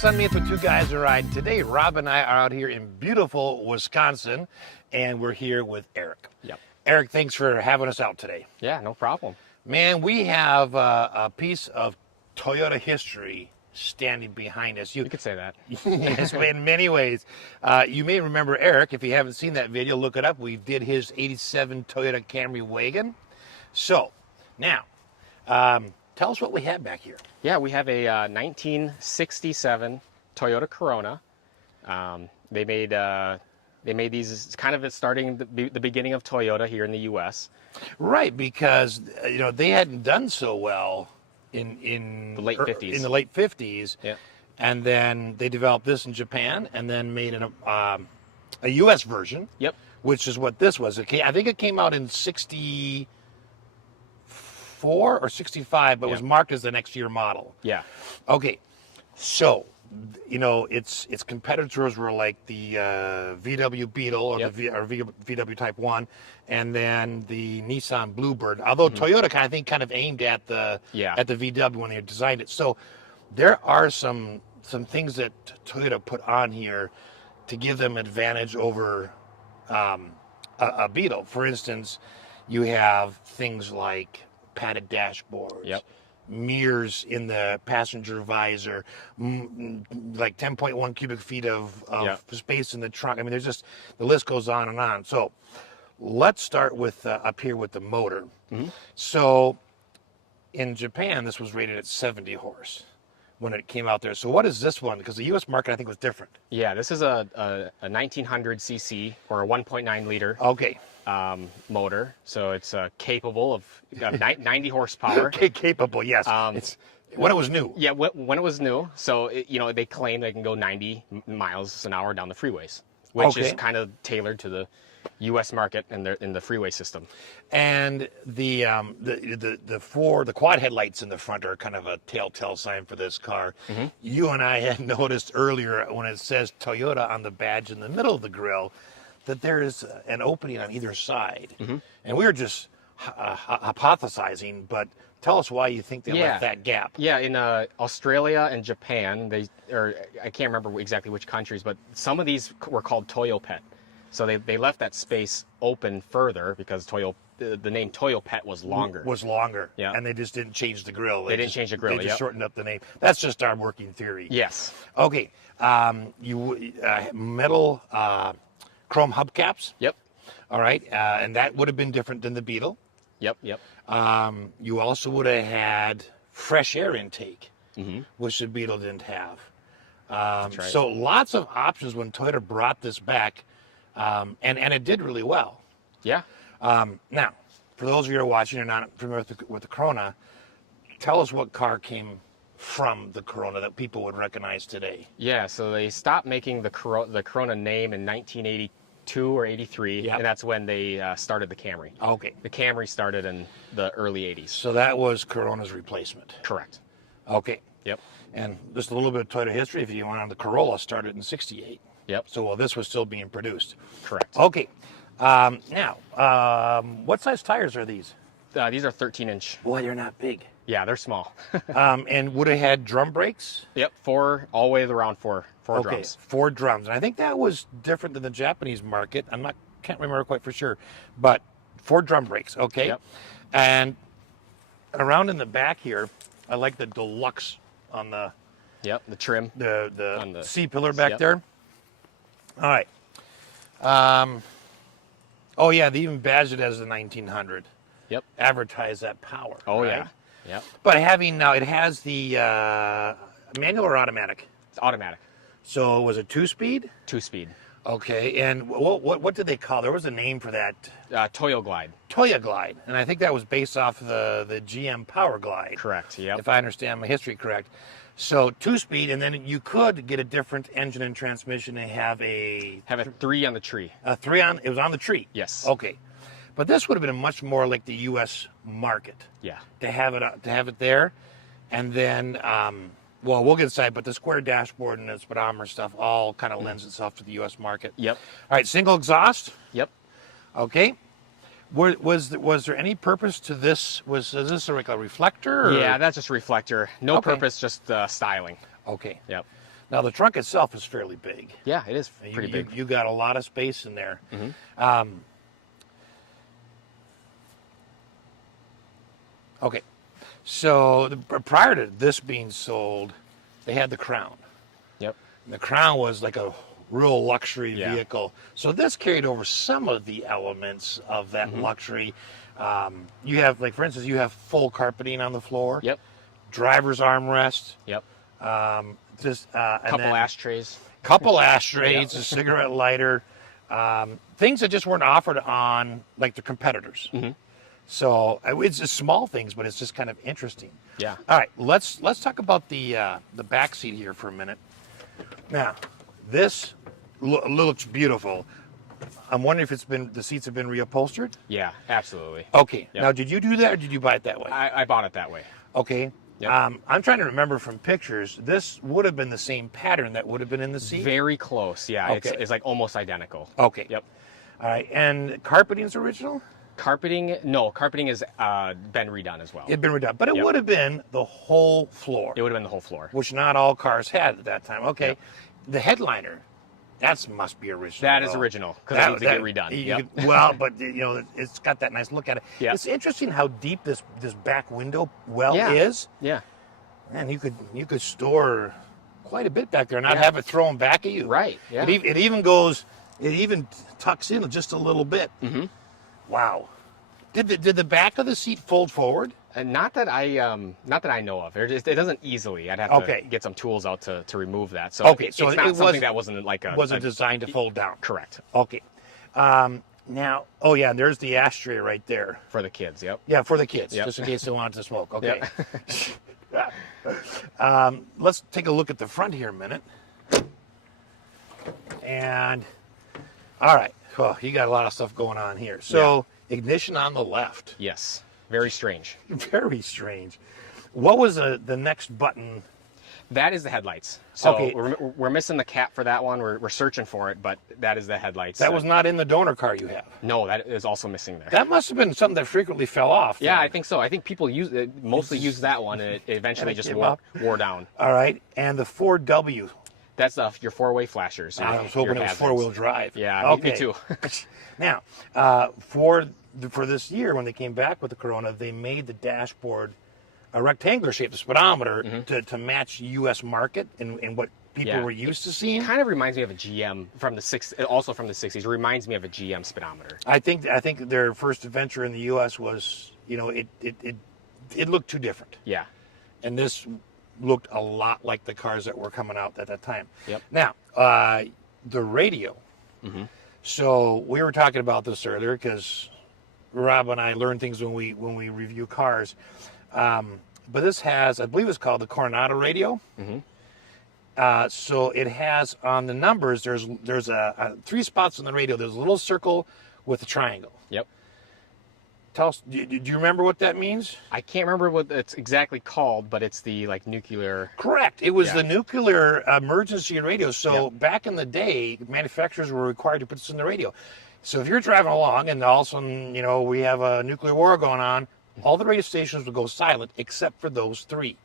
Folks, on Meet with Two Guys a Ride. Today, Rob and I are out here in beautiful Wisconsin, and we're here with Eric. Yep. Eric, thanks for having us out today. Yeah, no problem. Man, we have a piece of Toyota history standing behind us. You could say that. Yes, in many ways. You may remember Eric. If you haven't seen that video, look it up. We did his 87 Toyota Camry wagon. So, now, tell us what we have back here. Yeah, we have a 1967 Toyota Corona. They made these kind of starting the beginning of Toyota here in the U.S. Right, because they hadn't done so well in the late 50s. In the late 50s, yeah. And then they developed this in Japan, and then made a U.S. version. Yep. Which is what this was. I think it came out in 64 or 65, but was marked as the next year model. Yeah. Okay, so its competitors were like the VW Beetle or the VW Type 1, and then the Nissan Bluebird. Although Toyota kind of aimed at the VW when they designed it. So there are some things that Toyota put on here to give them advantage over a Beetle. For instance, you have things like padded dashboards, mirrors in the passenger visor, like 10.1 cubic feet of space in the trunk. I mean, the list goes on and on. So let's start with up here with the motor. So in Japan, this was rated at 70 horse when it came out there. So what is this one? Because the U.S. market, I think, was different. Yeah, this is a 1900 cc or a 1.9 liter. Okay. Motor, so it's capable of 90 horsepower. Capable, yes. It's when it was new. Yeah, when it was new. So they claim they can go 90 miles an hour down the freeways, which is kind of tailored to the U.S. market and in the freeway system. And the quad headlights in the front are kind of a telltale sign for this car. You and I had noticed earlier when it says Toyota on the badge in the middle of the grille that there is an opening on either side. And we were just hypothesizing, but tell us why you think they left that gap. Yeah, in Australia and Japan, I can't remember exactly which countries, but some of these were called Toyo Pet. So they left that space open further because the name Toyo Pet was longer. Yeah. And they just didn't change the grille. They didn't change the grille. They just shortened up the name. That's just our working theory. Yes. Okay. Metal chrome hubcaps. Yep. All right. And that would have been different than the Beetle. Yep. You also would have had fresh air intake, which the Beetle didn't have. That's right. So lots of options when Toyota brought this back. And it did really well. Yeah. Now, for those of you who are watching and not familiar with the Corona, tell us what car came from the Corona that people would recognize today. Yeah, so they stopped making the Corona name in 1982 or 83, and that's when they started the Camry. Okay. The Camry started in the early 80s. So that was Corona's replacement. Correct. Okay. Yep. And just a little bit of Toyota history, if you want on the Corolla, started in 68. Yep. So while this was still being produced. Correct. Okay. Now, what size tires are these? These are 13-inch. Boy, they're not big. Yeah, they're small. And would have had drum brakes? Yep, all the way around four drums. 4 drums. And I think that was different than the Japanese market. Can't remember quite for sure. But 4 drum brakes, okay? Yep. And around in the back here, I like the Deluxe on the... Yep, the trim. The C-pillar back there. All right. Oh, yeah, they even badged it as the 1900. Yep. Advertise that power. Oh, right? yeah. Yep. But it has the manual or automatic? It's automatic. So was it 2-speed? 2-speed. Okay, and what did they call? There was a name for that. Toyo Glide. Toyo Glide, and I think that was based off the GM Power Glide. Correct. Yep. If I understand my history correct. So 2-speed, and then you could get a different engine and transmission and have a 3 on the tree. It was on the tree. Yes. Okay, but this would have been much more like the U.S. market. Yeah. To have it there, and then we'll get inside, but the square dashboard and the speedometer stuff all kind of lends itself to the U.S. market. Yep. All right, single exhaust. Yep. Okay. Was there any purpose to this? Was this like a reflector? Or? Yeah, that's just a reflector. No purpose, just styling. Okay. Yep. Now the trunk itself is fairly big. Yeah, it is pretty big. You got a lot of space in there. Okay, so prior to this being sold, they had the Crown. Yep. And the Crown was like a real luxury vehicle. So this carried over some of the elements of that luxury. You have, like, for instance, you have full carpeting on the floor. Yep. Driver's armrest. Yep. Couple ashtrays. Couple ashtrays, a cigarette lighter. Things that just weren't offered on, like, the competitors. So it's just small things, but it's just kind of interesting. Yeah. All right, let's talk about the back seat here for a minute. Now, this looks beautiful. I'm wondering if the seats have been reupholstered. Yeah, absolutely. Okay. Yep. Now, did you do that, or did you buy it that way? I bought it that way. Okay. Yep. I'm trying to remember from pictures. This would have been the same pattern that would have been in the seat. Very close. Yeah. Okay. It's like almost identical. Okay. Yep. All right. And carpeting's original? Carpeting has been redone as well. It had been redone, but it would have been the whole floor. It would have been the whole floor. Which not all cars had at that time. Okay. Yep. The headliner, that must be original. That is original because it needs to get redone. Yep. Well, but it's got that nice look at it. Yep. It's interesting how deep this back window well Yeah. is. Yeah. Man, you could store quite a bit back there and not have it thrown back at you. Right. Yeah. It even tucks in just a little bit. Wow. Did the back of the seat fold forward? Not that I know of. It doesn't easily. I'd have to get some tools out to remove that. So okay, it's so not something that wasn't like wasn't designed to fold down. Correct. Okay. Now, and there's the ashtray right there. For the kids, yep. Yeah, for the kids, Yep. just in case they wanted to smoke. Okay. Yep. Let's take a look at the front here a minute. And, all right. Oh, you got a lot of stuff going on here. So, ignition on the left. Yes. Very strange. Very strange. What was the next button? That is the headlights. So Okay. we're missing the cap for that one. We're searching for it, but that is the headlights. That was not in the donor car you have. No, that is also missing there. That must have been something that frequently fell off. Yeah, then. I think so. I think people mostly use that one, and it eventually just wore down. All right, and the 4W. That's your four-way flashers. I was hoping it was four-wheel drive. Yeah, me too. Now, for this year, when they came back with the Corona, they made the dashboard a rectangular shape, the speedometer, to match U.S. market and what people were used to seeing. It kind of reminds me of a GM also from the 60s. It reminds me of a GM speedometer. I think their first adventure in the U.S. was, it looked too different. Yeah. And this looked a lot like the cars that were coming out at that time. Yep. Now, the radio. So we were talking about this earlier because Rob and I learn things when we review cars. But this has, I believe it's called the Coronado radio. So it has on the numbers, there's a 3 spots on the radio. There's a little circle with a triangle. Yep. Tell us, do you remember what that means? I can't remember what it's exactly called, but it's the nuclear. Correct. It was the nuclear emergency radio. So back in the day, manufacturers were required to put this in the radio. So if you're driving along and all of a sudden, we have a nuclear war going on, all the radio stations would go silent except for those 3.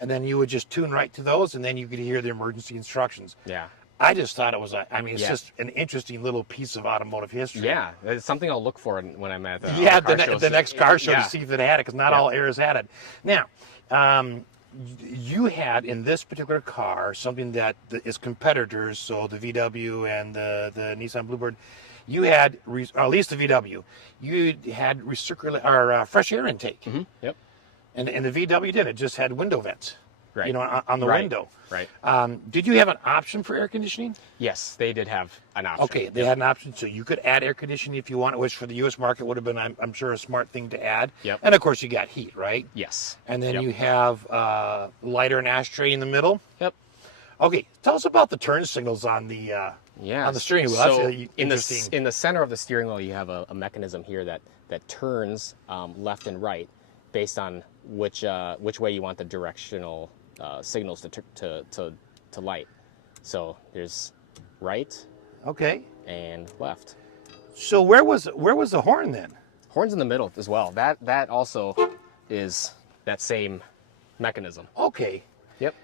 And then you would just tune right to those, and then you could hear the emergency instructions. Yeah. I just thought it was, it's just an interesting little piece of automotive history. Yeah, it's something I'll look for when I'm at the next car show to see if it had it, because not all eras had it. Now, you had in this particular car something that is competitors, so the VW and the Nissan Bluebird. You had, or at least the VW, you had fresh air intake. Yep. And the VW did. It just had window vents. Right. On the window. Right. Did you have an option for air conditioning? Yes, they did have an option. Okay, they had an option, so you could add air conditioning if you want, which for the U.S. market would have been, I'm sure, a smart thing to add. Yep. And of course, you got heat, right? Yes. And then you have lighter and ashtray in the middle. Yep. Okay, tell us about the turn signals on the steering wheel. So That's interesting. in the center of the steering wheel, you have a mechanism here that turns left and right based on which way you want the directional signals to light. So there's right, okay, and left. So where was the horn then? Horn's in the middle as well. That also is that same mechanism. Okay. Yep.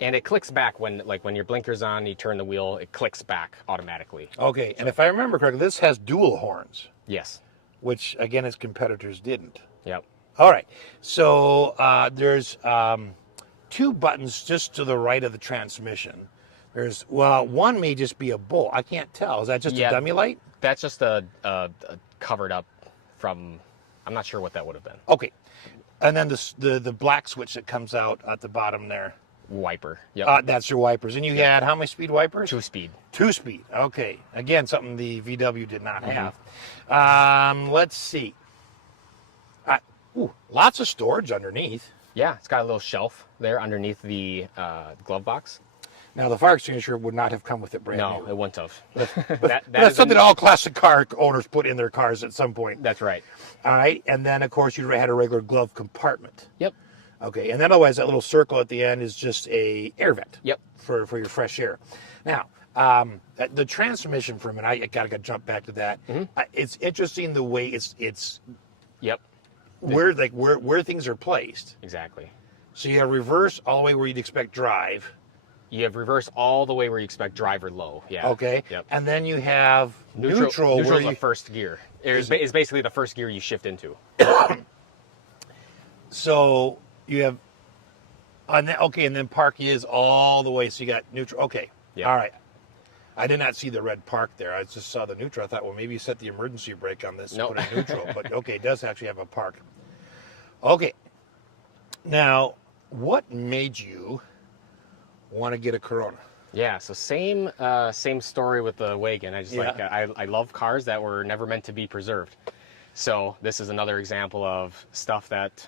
And it clicks back when your blinker's on, you turn the wheel, it clicks back automatically. Okay, and if I remember correctly, this has dual horns, Yes. which again its competitors didn't. Yep. All right, so there's 2 buttons just to the right of the transmission. There's one may just be a bolt. I can't tell. Is that just a dummy light? That's just a covered up from. I'm not sure what that would have been. Okay, and then the black switch that comes out at the bottom there. Wiper. Yep. That's your wipers. And you had how many speed wipers? 2-speed. 2-speed. Okay. Again, something the VW did not have. Let's see. Lots of storage underneath. Yeah, it's got a little shelf there underneath the glove box. Now, the fire extinguisher would not have come with it brand new. No, it wouldn't have. But that's something all classic car owners put in their cars at some point. That's right. All right. And then, of course, you had a regular glove compartment. Yep. Okay. And then otherwise, that little circle at the end is just a air vent. Yep. For your fresh air. Now, the transmission for a minute, I gotta jump back to that. It's interesting the way it's Yep. where things are placed. Exactly. So you have reverse all the way where you'd expect drive. You have reverse all the way where you expect drive or low. Yeah. Okay. Yep. And then you have neutral Neutral where is you, the first gear. It's basically the first gear you shift into. so you have and then park is all the way. So you got neutral. Okay. Yep. All right. I did not see the red park there. I just saw the neutral. I thought, well, maybe you set the emergency brake on this and Nope. put it neutral. But okay, it does actually have a park. Okay. Now, what made you want to get a Corona? Yeah, so same story with the wagon. I love cars that were never meant to be preserved. So this is another example of stuff that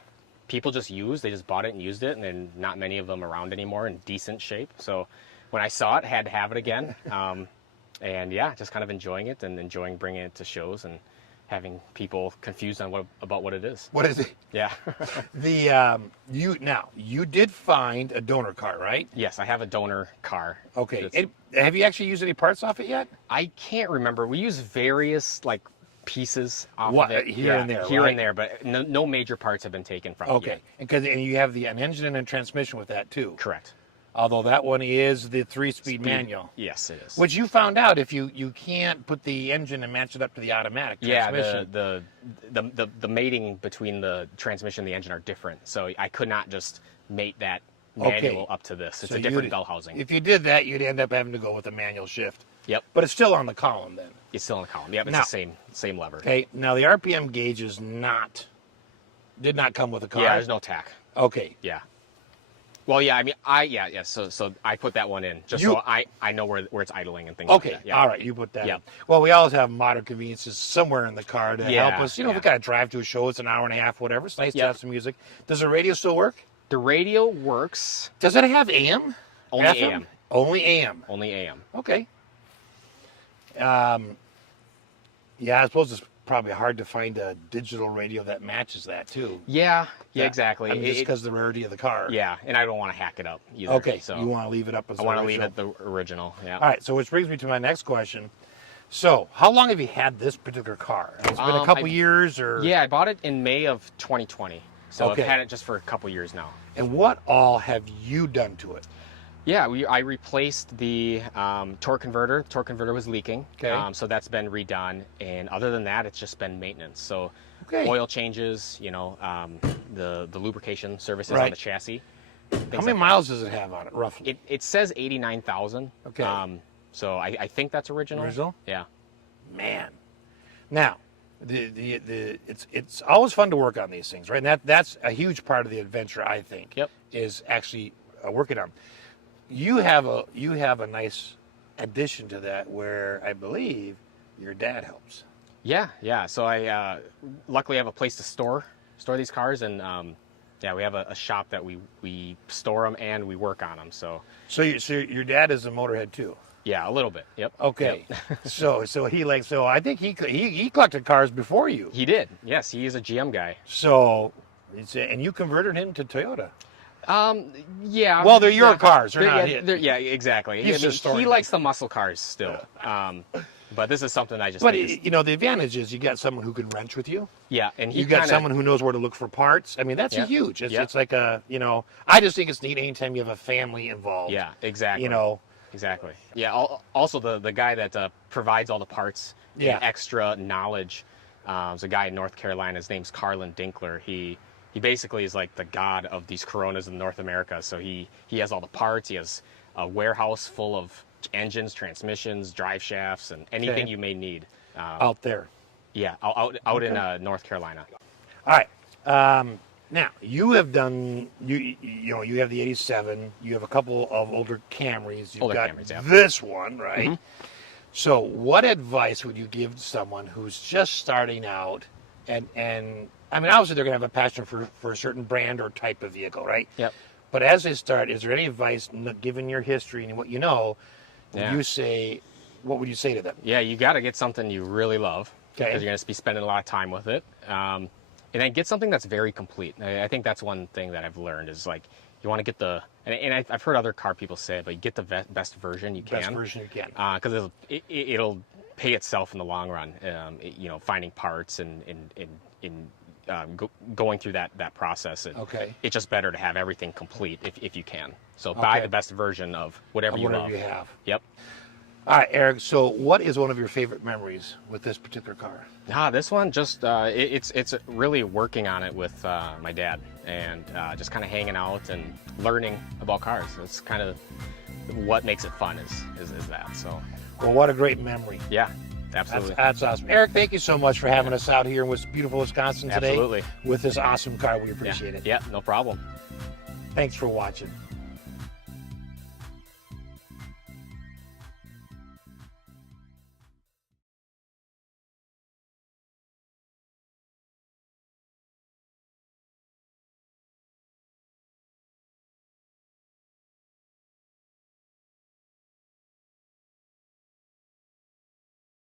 people just use. They just bought it and used it, and then not many of them around anymore in decent shape. So when I saw it, I had to have it again. And yeah, just kind of enjoying it and enjoying bringing it to shows and having people confused on about what it is. What is it? Yeah. You did find a donor car, right? Yes, I have a donor car. Okay. Have you actually used any parts off it yet? I can't remember. We use various pieces off of it here and there, here right? and there, but no major parts have been taken from it Okay. yet. And you have an engine and a transmission with that too. Correct. Although that one is the 3-speed manual. Yes, it is. Which you found out if you can't put the engine and match it up to the automatic transmission. Yeah, the mating between the transmission and the engine are different. So I could not just mate that manual up to this. It's a different bell housing. If you did that, you'd end up having to go with a manual shift. Yep. But it's still on the column then. It's still on the column. Yep, it's the same lever. Okay. Now the RPM gauge did not come with a car. Yeah, there's no tack. Okay. Yeah. Well, yeah, I mean, So I put that one in just so I know where it's idling and things like that. Okay, Yeah. all right, you put that Yep. in. Well, we always have modern conveniences somewhere in the car to help us. We yeah. got to drive to a show. It's an hour and a half, whatever. It's nice to Yep. have some music. Does the radio still work? The radio works. Does it have AM? Only FM? AM. Only AM. Only AM. Okay. Yeah, I suppose it's probably hard to find a digital radio that matches that too. Yeah, exactly. I mean, just because of the rarity of the car. Yeah, and I don't want to hack it up either. Okay, so you want to leave it up as I want to original. leave it the original. Yeah. All right, so which brings me to my next question. So, how long have you had this particular car? Has it been a couple years, or? Yeah, I bought it in May of 2020, so Okay. I've had it just for a couple years now. And what all have you done to it? Yeah, I replaced the torque converter. The torque converter was leaking, Okay. so that's been redone. And other than that, it's just been maintenance. So Okay. oil changes, the lubrication services on Right. the chassis. How many miles does it have on it, roughly? It says 89,000. Okay. So I think that's original. Original? Yeah. Man. Now, it's always fun to work on these things, right? And that's a huge part of the adventure, I think. Yep. Is actually working on. You have a nice addition to that, where I believe your dad helps. Yeah. So I luckily have a place to store these cars, and we have a shop that we store them and we work on them. So your dad is a motorhead too. yeah, a little bit. Yep. Okay. Yep. so I think he collected cars before you. He did. Yes, he is a GM guy. So, and you converted him to Toyota. Yeah. Well, they're your cars. They're not his. Yeah, exactly. He's just storing he them. likes the muscle cars still. But this is something I just. But think is, you know, the advantage is you got someone who can wrench with you. yeah, and he You got kinda, someone who knows where to look for parts. I mean, that's Yeah. huge. It's, Yeah. it's like a, you know, I just think it's neat anytime you have a family involved. Yeah, exactly. You know, Exactly. Yeah. Also, the guy that provides all the parts Yeah. and extra knowledge is a guy in North Carolina. His name's Carlin Dinkler. He basically is like the god of these Coronas in North America. So he has all the parts. He has a warehouse full of engines, transmissions, drive shafts, and anything Okay. you may need. out there. Yeah, out in North Carolina. All right. Now you have done you know you have the '87. You have a couple of older Camrys. You've Older got Camrys, yeah. this one, right? Mhm. So, what advice would you give to someone who's just starting out? And I mean, obviously they're going to have a passion for a certain brand or type of vehicle, right? Yep. But as they start, is there any advice, given your history and what you know, Yeah. would you say? What would you say to them? Yeah, you got to get something you really love Okay. because you're going to be spending a lot of time with it. And then get something that's very complete. I think that's one thing that I've learned is like you want to get the, and I've heard other car people say it, but you get the best version you can. Best version you can. Because it'll pay itself in the long run. You know, finding parts and going through that process. Okay. It's just better to have everything complete if you can. So buy Okay. the best version of whatever you love. you have. Yep. All right, Eric. So, what is one of your favorite memories with this particular car? This one just it's really working on it with my dad and just kind of hanging out and learning about cars. It's kind of what makes it fun is that. So Well, what a great memory. yeah, absolutely. That's awesome. Eric, thank you so much for having us out here in beautiful Wisconsin today. Absolutely. With this awesome car. We appreciate it. Yeah, no problem. Thanks for watching.